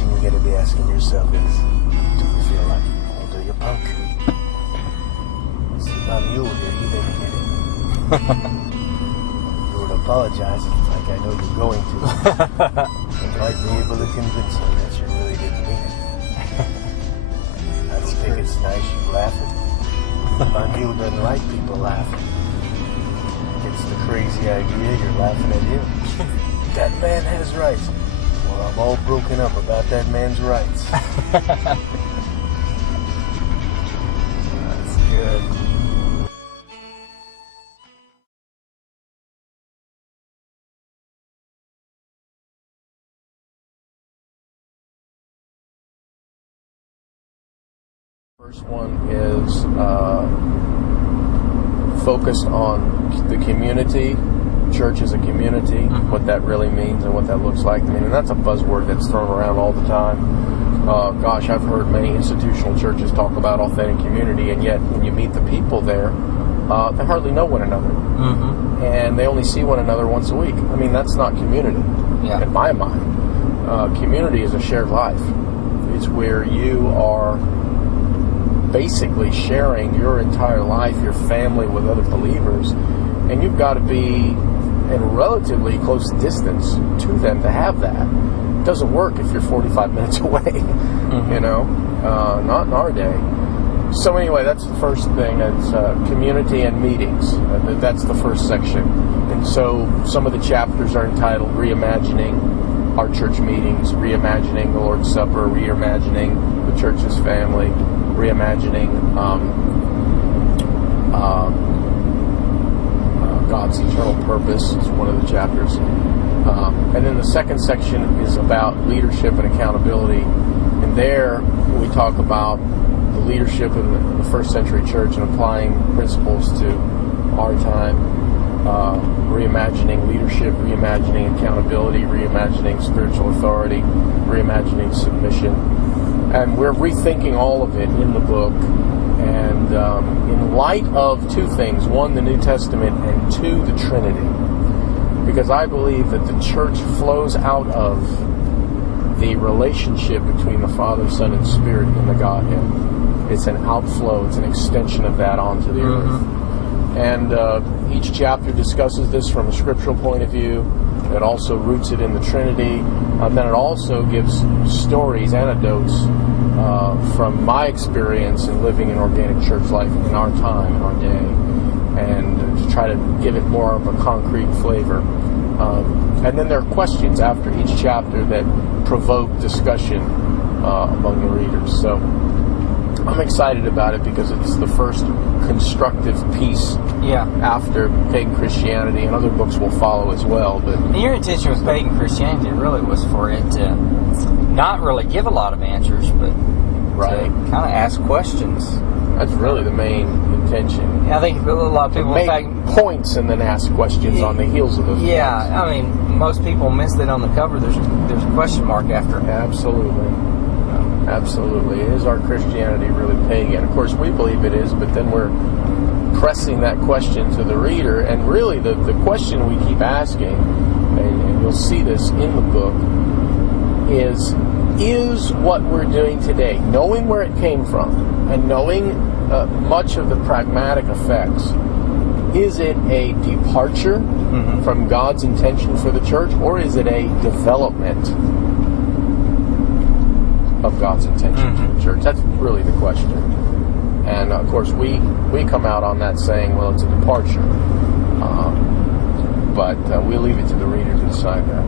question you got to be asking yourself is, do you feel lucky or do you punk? See, my mule here, he didn't get it. You would apologize like I know you're going to. You might be able to convince him that you really didn't mean it. I think it's nice you laughing. My mule doesn't like people laughing. It's the crazy idea you're laughing at him. That man has rights. Well, I'm all broken up about that man's rights. That's good. First one is focused on the community. Church as a community, what that really means and what that looks like. I mean, and that's a buzzword that's thrown around all the time. Gosh, I've heard many institutional churches talk about authentic community, and yet when you meet the people there, they hardly know one another. And they only see one another once a week. I mean, that's not community, in my mind. Community is a shared life. It's where you are basically sharing your entire life, your family, with other believers, and you've got to be in relatively close distance to them to have that. It doesn't work if you're 45 minutes away, you know, not in our day. So anyway, that's the first thing. It's community and meetings. That's the first section. And so some of the chapters are entitled Reimagining Our Church Meetings, Reimagining the Lord's Supper, Reimagining the Church's Family, Reimagining God's eternal purpose is one of the chapters. And then the second section is about leadership and accountability. And there we talk about the leadership in the first century church and applying principles to our time. Reimagining leadership, reimagining accountability, reimagining spiritual authority, reimagining submission. And we're rethinking all of it in the book. And in light of two things, one, the New Testament, and two, the Trinity. Because I believe that the church flows out of the relationship between the Father, Son, and Spirit in the Godhead. It's an outflow, it's an extension of that onto the earth. And each chapter discusses this from a scriptural point of view. It also roots it in the Trinity. Then it also gives stories, anecdotes, from my experience in living in organic church life in our time, in our day, and to try to give it more of a concrete flavor. And then there are questions after each chapter that provoke discussion among the readers. So I'm excited about it because it's the first constructive piece after pagan Christianity, and other books will follow as well. But your intention with pagan Christianity really was for it to not really give a lot of answers, but to kind of ask questions. That's really the main intention. I think a lot of people make points and then ask questions on the heels of those. Yeah, I mean, most people miss that on the cover. There's a question mark after. Absolutely. Absolutely. Is our Christianity really pagan? Of course, we believe it is, but then we're pressing that question to the reader. And really, the question we keep asking, and you'll see this in the book, is what we're doing today, knowing where it came from, and knowing much of the pragmatic effects, is it a departure from God's intention for the church, or is it a development of God's intention for the church? That's really the question. And of course we come out on that saying, well, it's a departure, but we'll leave it to the reader to decide that.